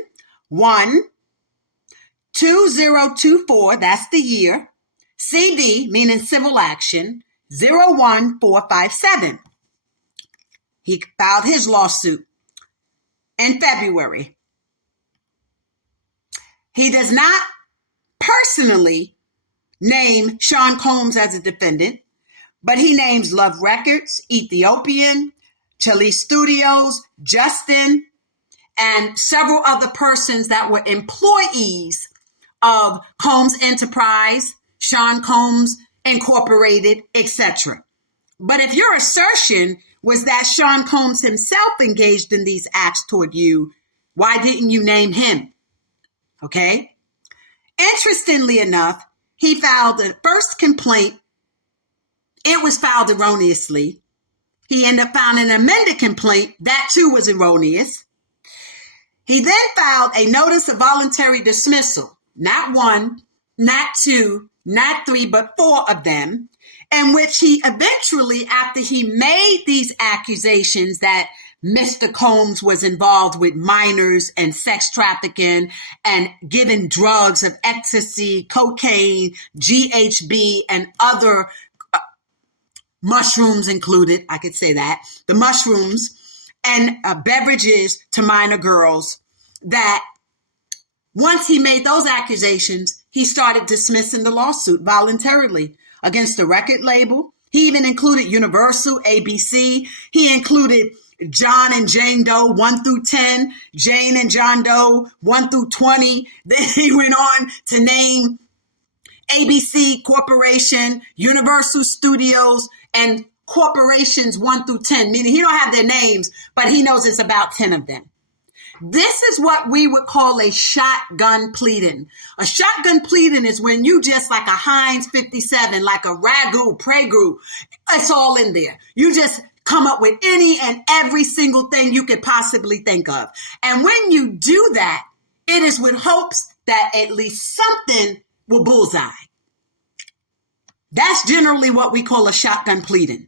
12024, that's the year, CV, meaning civil action, 01457. He filed his lawsuit in February. He does not personally name Sean Combs as a defendant, but he names Love Records, Ethiopian, Chile Studios, Justin, and several other persons that were employees of Combs Enterprise, Sean Combs Incorporated, etc. But if your assertion was that Sean Combs himself engaged in these acts toward you, why didn't you name him? Okay. Interestingly enough, he filed the first complaint. It was filed erroneously. He ended up filing an amended complaint. That too was erroneous. He then filed a notice of voluntary dismissal, not one, not two, not three, but four of them, in which he eventually, after he made these accusations that Mr. Combs was involved with minors and sex trafficking and giving drugs of ecstasy, cocaine, GHB, and other mushrooms included, I could say that, the mushrooms and beverages to minor girls, that once he made those accusations, he started dismissing the lawsuit voluntarily against the record label. He even included Universal, ABC. He included John and Jane Doe 1 through 10, Jane and John Doe 1 through 20. Then he went on to name ABC Corporation, Universal Studios, and corporations 1 through 10, meaning he don't have their names, but he knows it's about 10 of them. This is what we would call a shotgun pleading. A shotgun pleading is when you just like a Heinz 57, like a Ragu, Pregu, it's all in there. You just come up with any and every single thing you could possibly think of. And when you do that, it is with hopes that at least something will bullseye. That's generally what we call a shotgun pleading.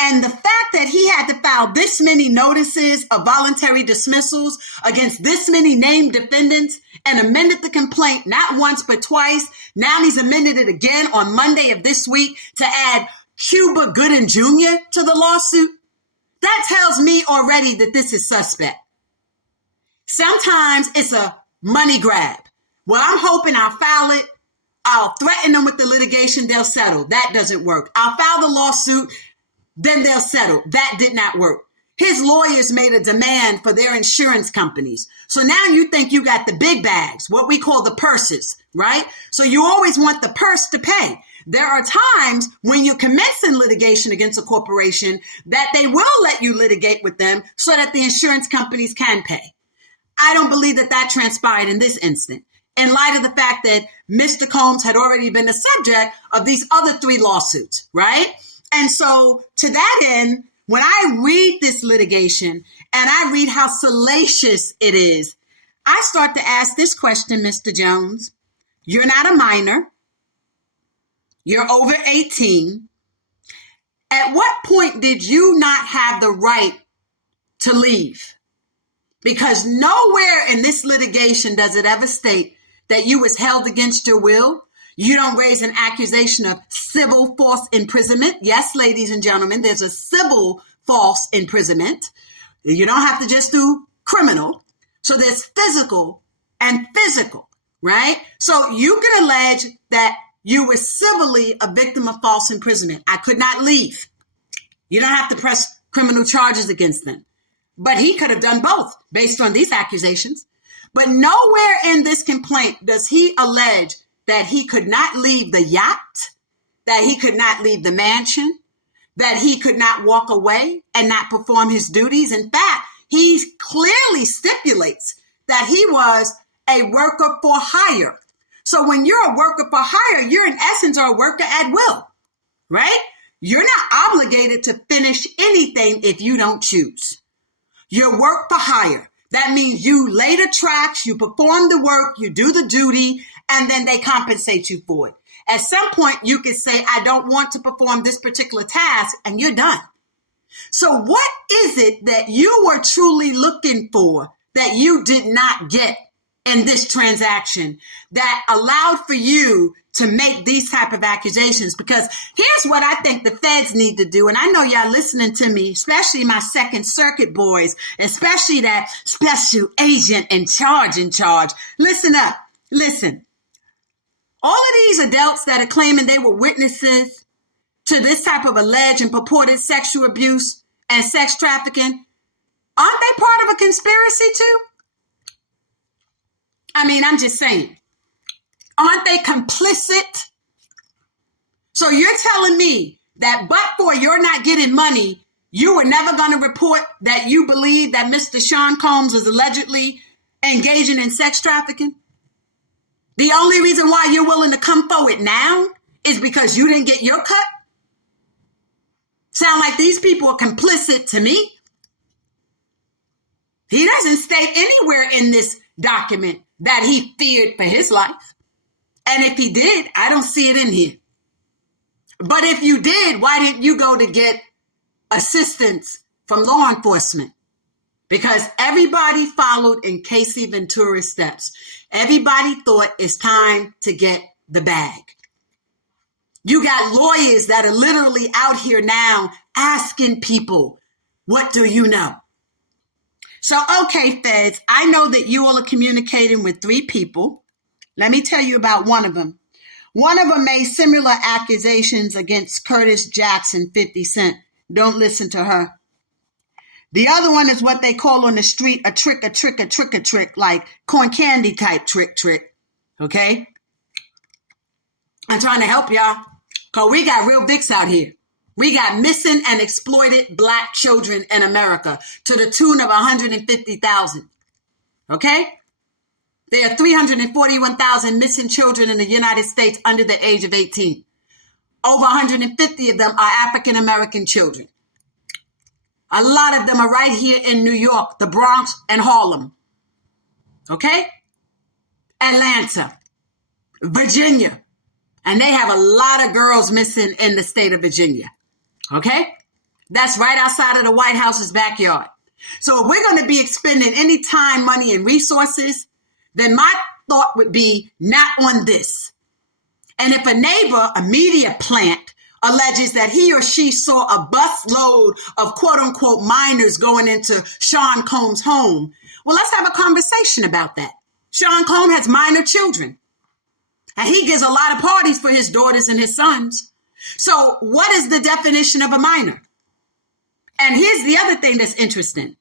And the fact that he had to file this many notices of voluntary dismissals against this many named defendants and amended the complaint not once but twice. Now he's amended it again on Monday of this week to add Cuba Gooding Jr. to the lawsuit. That tells me already that this is suspect. Sometimes it's a money grab. Well, I'm hoping I'll file it. I'll threaten them with the litigation. They'll settle. That doesn't work. I'll file the lawsuit. Then they'll settle. That did not work. His lawyers made a demand for their insurance companies. So now you think you got the big bags, what we call the purses, right? So you always want the purse to pay. There are times when you commence in litigation against a corporation that they will let you litigate with them so that the insurance companies can pay. I don't believe that that transpired in this instant, in light of the fact that Mr. Combs had already been the subject of these other 3 lawsuits, right? And so to that end, when I read this litigation and I read how salacious it is, I start to ask this question, Mr. Jones. You're not a minor. You're over 18. At what point did you not have the right to leave? Because nowhere in this litigation does it ever state that you was held against your will. You don't raise an accusation of civil false imprisonment. Yes, ladies and gentlemen, there's a civil false imprisonment. You don't have to just do criminal. So there's physical and physical, right? So you can allege that you were civilly a victim of false imprisonment. I could not leave. You don't have to press criminal charges against them. But he could have done both based on these accusations. But nowhere in this complaint does he allege that he could not leave the yacht, that he could not leave the mansion, that he could not walk away and not perform his duties. In fact, he clearly stipulates that he was a worker for hire. So when you're a worker for hire, you're in essence are a worker at will, right? You're not obligated to finish anything if you don't choose. You're work for hire. That means you lay the tracks, you perform the work, you do the duty, and then they compensate you for it. At some point, you could say, I don't want to perform this particular task, and you're done. So what is it that you were truly looking for that you did not get in this transaction that allowed for you to make these type of accusations? Because here's what I think the feds need to do. And I know y'all listening to me, especially my Second Circuit boys, especially that special agent in charge. Listen up. Listen. All of these adults that are claiming they were witnesses to this type of alleged and purported sexual abuse and sex trafficking, aren't they part of a conspiracy too? I mean, I'm just saying, aren't they complicit? So you're telling me that but for you're not getting money, you were never going to report that you believe that Mr. Sean Combs was allegedly engaging in sex trafficking? The only reason why you're willing to come forward now is because you didn't get your cut? Sound like these people are complicit to me. He doesn't state anywhere in this document that he feared for his life. And if he did, I don't see it in here. But if you did, why didn't you go to get assistance from law enforcement? Because everybody followed in Casey Ventura's steps. Everybody thought it's time to get the bag. You got lawyers that are literally out here now asking people, what do you know? So, okay, feds, I know that you all are communicating with 3 people. Let me tell you about one of them. One of them made similar accusations against Curtis Jackson, 50 Cent. Don't listen to her. The other one is what they call on the street a trick, like corn candy type trick. Okay? I'm trying to help y'all because we got real Vicks out here. We got missing and exploited Black children in America to the tune of 150,000. Okay? There are 341,000 missing children in the United States under the age of 18. Over 150 of them are African American children. A lot of them are right here in New York, the Bronx, and Harlem. Okay? Atlanta, Virginia. And they have a lot of girls missing in the state of Virginia. Okay? That's right outside of the White House's backyard. So if we're going to be expending any time, money, and resources, then my thought would be not on this. And if a neighbor, a media plant, alleges that he or she saw a busload of quote unquote minors going into Sean Combs' home, well, let's have a conversation about that. Sean Combs has minor children. And he gives a lot of parties for his daughters and his sons. So what is the definition of a minor? And here's the other thing that's interesting.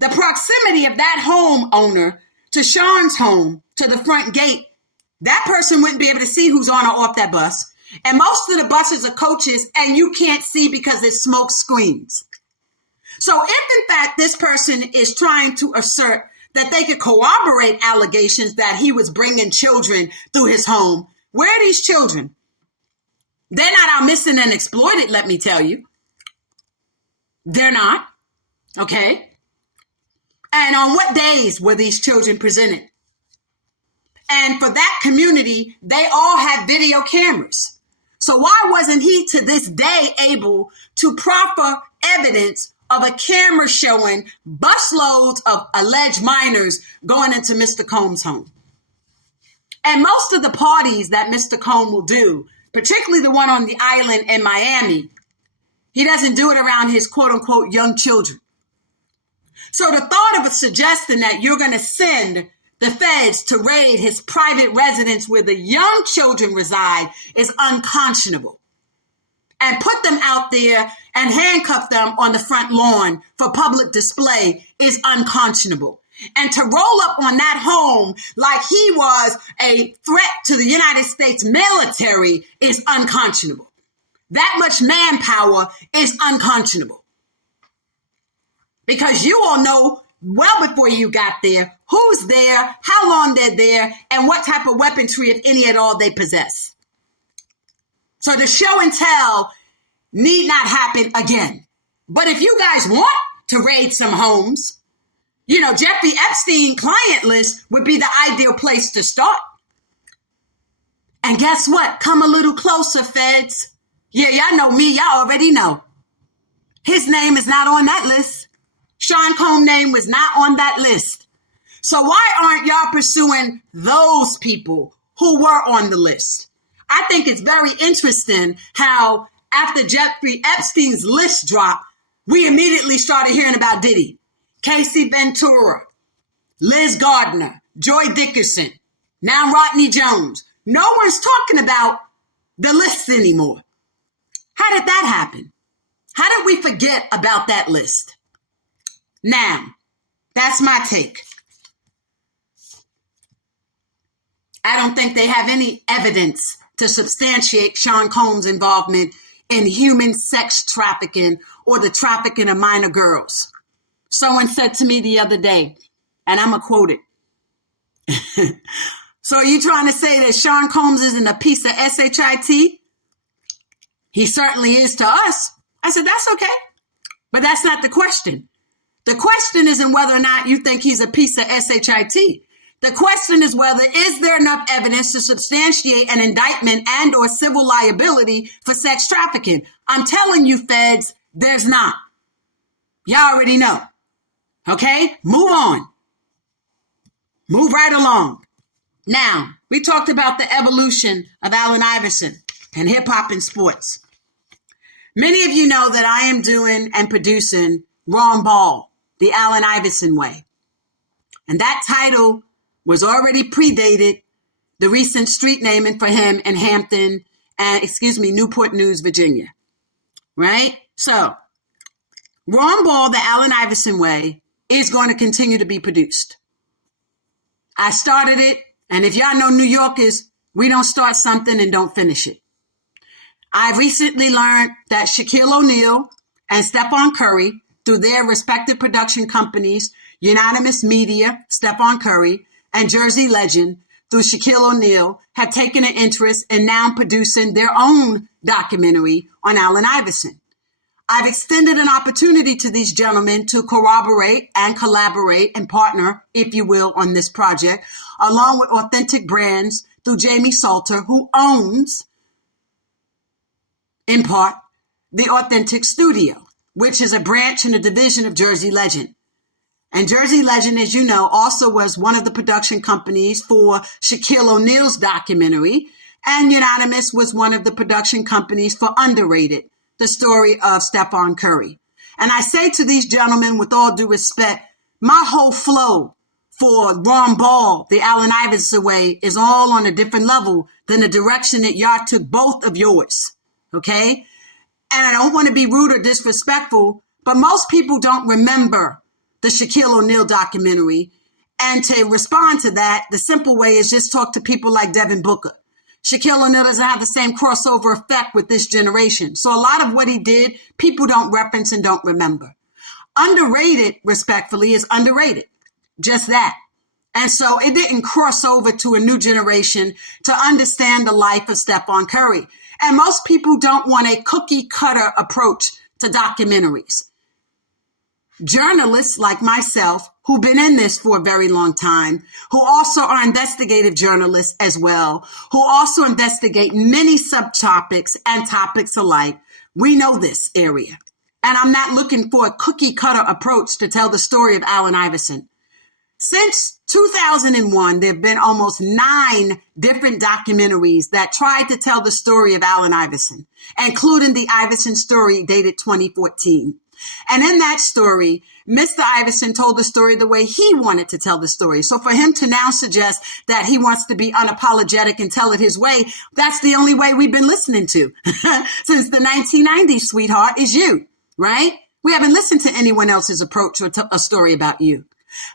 The proximity of that homeowner to Sean's home, to the front gate, that person wouldn't be able to see who's on or off that bus. And most of the buses are coaches and you can't see because there's smoke screens. So if in fact this person is trying to assert that they could corroborate allegations that he was bringing children through his home, where are these children? They're not out missing and exploited, let me tell you. They're not. Okay. And on what days were these children presented? And for that community, they all had video cameras. So why wasn't he to this day able to proffer evidence of a camera showing busloads of alleged minors going into Mr. Combs' home? And most of the parties that Mr. Combs will do, particularly the one on the island in Miami, he doesn't do it around his quote unquote young children. So the thought of suggesting that you're going to send the feds to raid his private residence where the young children reside is unconscionable. And put them out there and handcuff them on the front lawn for public display is unconscionable. And to roll up on that home like he was a threat to the United States military is unconscionable. That much manpower is unconscionable. Because you all know well before you got there, who's there, how long they're there, and what type of weaponry, if any at all, they possess. So the show and tell need not happen again. But if you guys want to raid some homes, Jeffrey Epstein client list would be the ideal place to start. And guess what? Come a little closer, feds. Yeah, y'all know me. Y'all already know. His name is not on that list. Sean Combs' name was not on that list. So why aren't y'all pursuing those people who were on the list? I think it's very interesting how after Jeffrey Epstein's list dropped, we immediately started hearing about Diddy, Casey Ventura, Liza Gardner, Joi Dickerson, now Rodney Jones. No one's talking about the list anymore. How did that happen? How did we forget about that list? Now, that's my take. I don't think they have any evidence to substantiate Sean Combs' involvement in human sex trafficking or the trafficking of minor girls. Someone said to me the other day, and I'm going to quote it. So are you trying to say that Sean Combs isn't a piece of shit? He certainly is to us. I said, that's okay. But that's not the question. The question isn't whether or not you think he's a piece of shit. The question is whether is there enough evidence to substantiate an indictment and or civil liability for sex trafficking. I'm telling you, feds, there's not. Y'all already know. Okay, move on. Move right along. Now, we talked about the evolution of Allen Iverson and hip hop and sports. Many of you know that I am doing and producing Wrong Ball, the Allen Iverson Way. And that title was already predated the recent street naming for him in Hampton and, Newport News, Virginia. Right? So, Wrong Ball, the Allen Iverson Way is going to continue to be produced. I started it, and if y'all know New Yorkers, we don't start something and don't finish it. I recently learned that Shaquille O'Neal and Stephon Curry, through their respective production companies, Unanimous Media, Stephon Curry, and Jersey Legend, through Shaquille O'Neal, have taken an interest in now producing their own documentary on Allen Iverson. I've extended an opportunity to these gentlemen to corroborate and collaborate and partner, if you will, on this project, along with Authentic Brands through Jamie Salter, who owns, in part, the Authentic Studio, which is a branch and a division of Jersey Legend. And Jersey Legend, as you know, also was one of the production companies for Shaquille O'Neal's documentary, and Unanimous was one of the production companies for Underrated, the story of Stephon Curry. And I say to these gentlemen, with all due respect, my whole flow for Wrong Ball, the Allen Iverson Way, is all on a different level than the direction that y'all took both of yours. Okay? And I don't want to be rude or disrespectful, but most people don't remember the Shaquille O'Neal documentary. And to respond to that, the simple way is just talk to people like Devin Booker. Shaquille O'Neal doesn't have the same crossover effect with this generation. So a lot of what he did, people don't reference and don't remember. Underrated, respectfully, is underrated. Just that. And so it didn't cross over to a new generation to understand the life of Stephon Curry. And most people don't want a cookie cutter approach to documentaries. Journalists like myself, who've been in this for a very long time, who also are investigative journalists as well, who also investigate many subtopics and topics alike, we know this area. And I'm not looking for a cookie cutter approach to tell the story of Allen Iverson. Since 2001, there have been almost 9 different documentaries that tried to tell the story of Allen Iverson, including the Iverson story dated 2014. And in that story, Mr. Iverson told the story the way he wanted to tell the story. So for him to now suggest that he wants to be unapologetic and tell it his way, that's the only way we've been listening to since the 1990s, sweetheart, is you, right? We haven't listened to anyone else's approach or a story about you.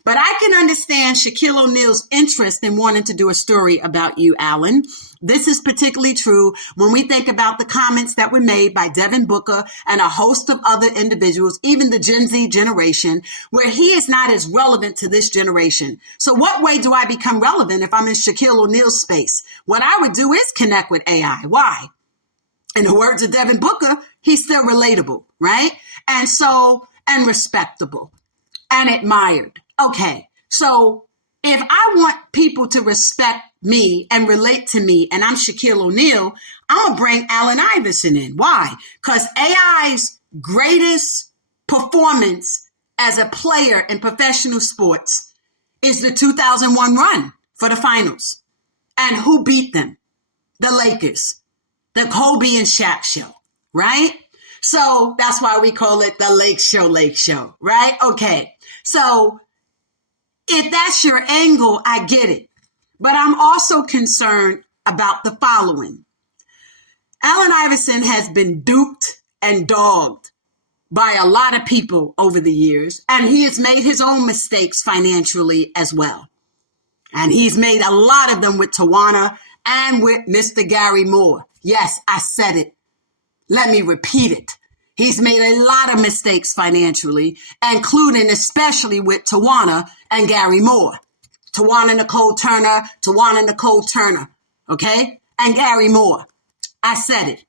But I can understand Shaquille O'Neal's interest in wanting to do a story about you, Allen, This is particularly true when we think about the comments that were made by Devin Booker and a host of other individuals, even the Gen Z generation, where he is not as relevant to this generation. So what way do I become relevant if I'm in Shaquille O'Neal's space? What I would do is connect with AI. Why? In the words of Devin Booker, he's still relatable, right? And respectable and admired. Okay, so if I want people to respect me and relate to me, and I'm Shaquille O'Neal, I'm going to bring Allen Iverson in. Why? Because AI's greatest performance as a player in professional sports is the 2001 run for the finals. And who beat them? The Lakers. The Kobe and Shaq show, right? So that's why we call it the Lake Show, right? Okay, so if that's your angle, I get it. But I'm also concerned about the following. Allen Iverson has been duped and dogged by a lot of people over the years, and he has made his own mistakes financially as well. And he's made a lot of them with Tawana and with Mr. Gary Moore. Yes, I said it. Let me repeat it. He's made a lot of mistakes financially, including especially with Tawana and Gary Moore. Tawana Nicole Turner, okay? And Gary Moore. I said it.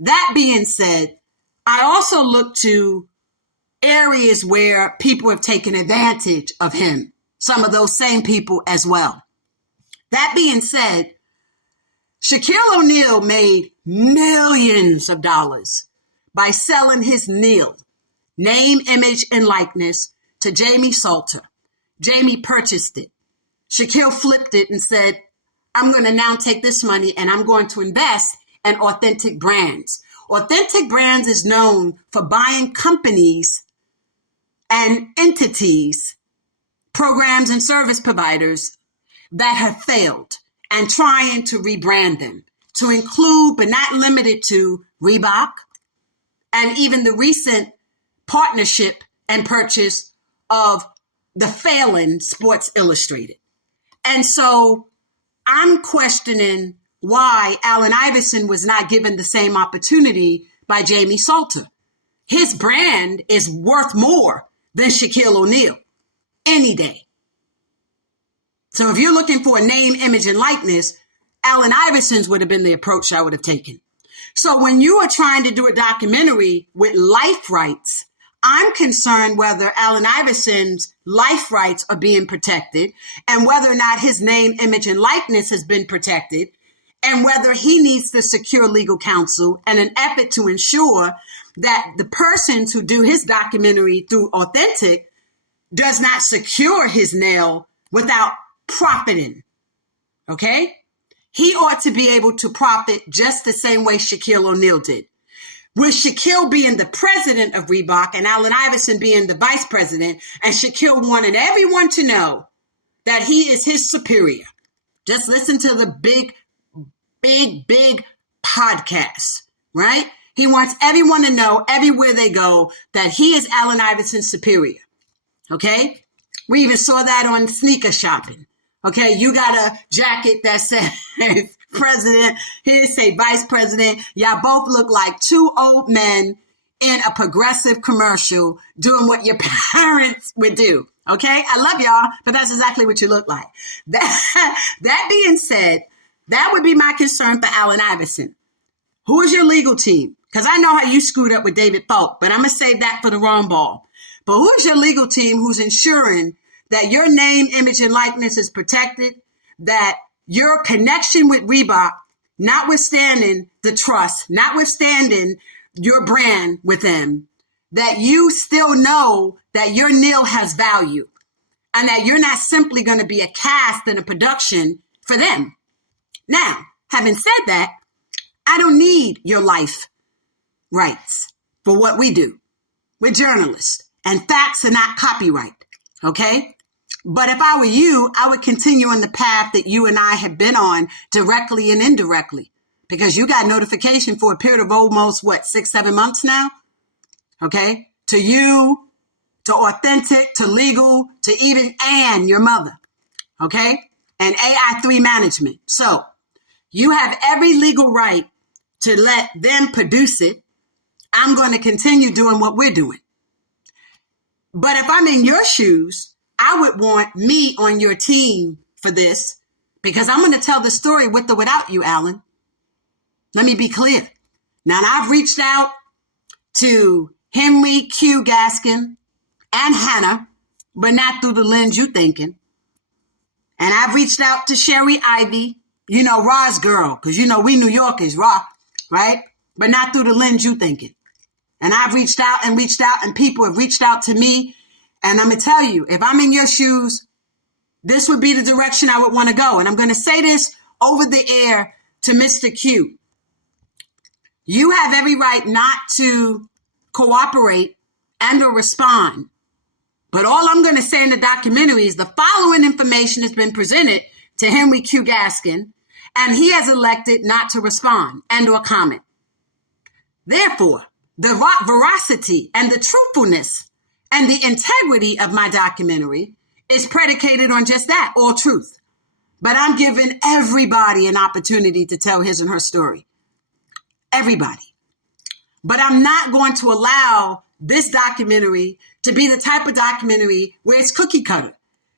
That being said, I also look to areas where people have taken advantage of him. Some of those same people as well. That being said, Shaquille O'Neal made millions of dollars by selling his Neal, name, image, and likeness, to Jamie Salter. Jamie purchased it. Shaquille flipped it and said, I'm going to now take this money and I'm going to invest in Authentic Brands. Authentic Brands is known for buying companies and entities, programs and service providers that have failed and trying to rebrand them to include, but not limited to, Reebok, and even the recent partnership and purchase of the failing Sports Illustrated. And so I'm questioning why Allen Iverson was not given the same opportunity by Jamie Salter. His brand is worth more than Shaquille O'Neal any day. So if you're looking for a name, image, and likeness, Allen Iverson's would have been the approach I would have taken. So when you are trying to do a documentary with life rights, I'm concerned whether Allen Iverson's life rights are being protected and whether or not his name, image, and likeness has been protected and whether he needs to secure legal counsel and an effort to ensure that the persons who do his documentary through Authentic does not secure his nail without profiting. Okay? He ought to be able to profit just the same way Shaquille O'Neal did. With Shaquille being the president of Reebok and Allen Iverson being the vice president, and Shaquille wanted everyone to know that he is his superior. Just listen to the big podcast, right? He wants everyone to know everywhere they go that he is Allen Iverson's superior. Okay? We even saw that on sneaker shopping. Okay, you got a jacket that says president, here say vice president. Y'all both look like two old men in a Progressive commercial doing what your parents would do. Okay, I love y'all, but that's exactly what you look like. That being said, that would be my concern for Allen Iverson. Who is your legal team? Because I know how you screwed up with David Falk, but I'm going to save that for the wrong ball. But who is your legal team who's ensuring that your name, image, and likeness is protected, that your connection with Reebok, notwithstanding the trust, notwithstanding your brand with them, that you still know that your Neal has value and that you're not simply going to be a cast and a production for them. Now, having said that, I don't need your life rights for what we do. We're journalists and facts are not copyright. Okay? But if I were you, I would continue on the path that you and I have been on directly and indirectly, because you got notification for a period of almost, 6-7 months now? Okay. To you, to Authentic, to legal, to even Ann, your mother. Okay. And AI3 management. So You have every legal right to let them produce it. I'm going to continue doing what we're doing. But if I'm in your shoes, I would want me on your team for this, because I'm going to tell the story with or without you, Allen. Let me be clear. Now, I've reached out to Henry Q. Gaskin and Hannah, but not through the lens you thinking. And I've reached out to Sherry Ivy, Ra's girl, because we New Yorkers, Raw, right? But not through the lens you thinking. And I've reached out, and people have reached out to me. And I'm going to tell you, if I'm in your shoes, this would be the direction I would want to go. And I'm going to say this over the air to Mr. Q. You have every right not to cooperate and or respond. But all I'm going to say in the documentary is the following information has been presented to Henry Q. Gaskin, and he has elected not to respond and or comment. Therefore, the veracity and the truthfulness and the integrity of my documentary is predicated on just that, all truth. But I'm giving everybody an opportunity to tell his and her story. Everybody. But I'm not going to allow this documentary to be the type of documentary where it's cookie cutter,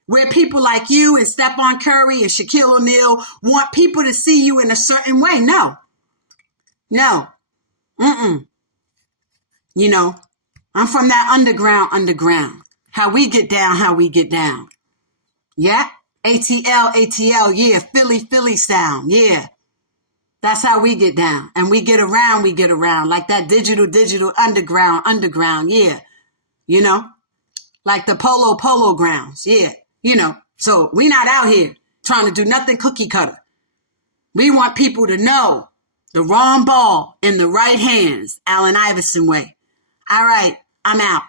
where people like you and Stephon Curry and Shaquille O'Neal want people to see you in a certain way. No. I'm from that underground. How we get down. Yeah. ATL, yeah. Philly sound. Yeah. That's how we get down. And we get around like that digital underground. Yeah. Like the polo grounds. Yeah. So we not out here trying to do nothing cookie cutter. We want people to know the wrong ball in the right hands, Allen Iverson way. All right, I'm out.